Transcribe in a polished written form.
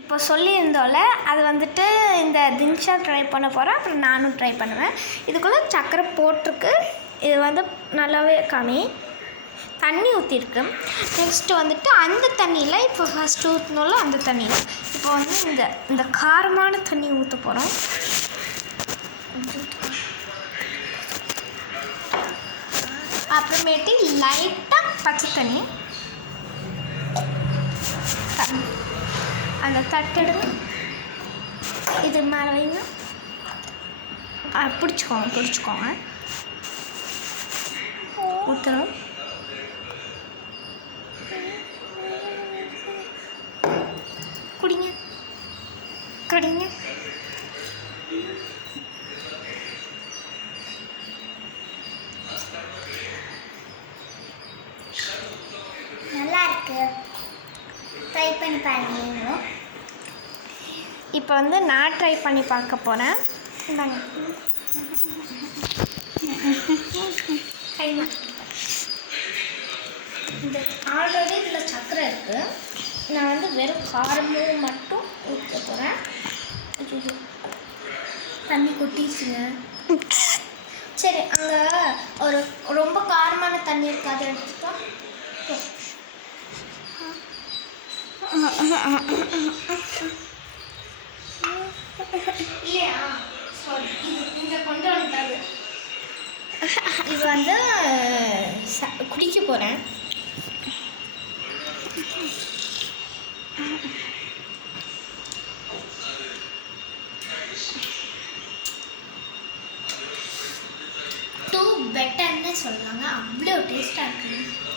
இப்போ சொல்லியிருந்தோம்ல, அது வந்துட்டு இந்த தின்ஷா ட்ரை பண்ண போகிறேன், அப்புறம் நானும் ட்ரை பண்ணுவேன். இதுக்குள்ளே சர்க்கரை போட்டிருக்கு. இது வந்து நல்லாவே தண்ணி ஊற்றிருக்கு. நெக்ஸ்ட்டு வந்துட்டு அந்த தண்ணியில் இப்போ ஃபஸ்ட்டு ஊற்றினோம்ல அந்த தண்ணியில் இப்போ வந்து இந்த காரமான தண்ணி ஊற்ற போகிறோம். அப்புறமேட்டு லைட்டாக பச்சை தண்ணி அந்த தட்டெடுங்க, இது மேலே வைங்க, பிடிச்சிக்கோங்க ஊற்றுறோம். குடிங்க. நல்லா இருக்கு, ட்ரை பண்ணி பாருங்க. இப்போ வந்து நான் ட்ரை பண்ணி பார்க்க போகிறேன். இந்தாங்க இந்த ஆல்ரெடி இதில் சர்க்கரை இருக்குது. நான் வந்து வெறும் காரமும் மட்டும் ஊற்ற போகிறேன். தண்ணி கொட்டிடுச்சுங்க. சரி, அங்கே ஒரு ரொம்ப காரமான தண்ணி இருக்குது, அதை எடுத்துட்டோம். இல்லையா, சாரி, இங்கே கொண்டு வந்துட்டாங்க. இது வந்து குடிக்க போகிறேன். டூ பெட்டர்னு சொல்லுவாங்க, அவ்வளோ டேஸ்ட்டாக இருக்குங்க.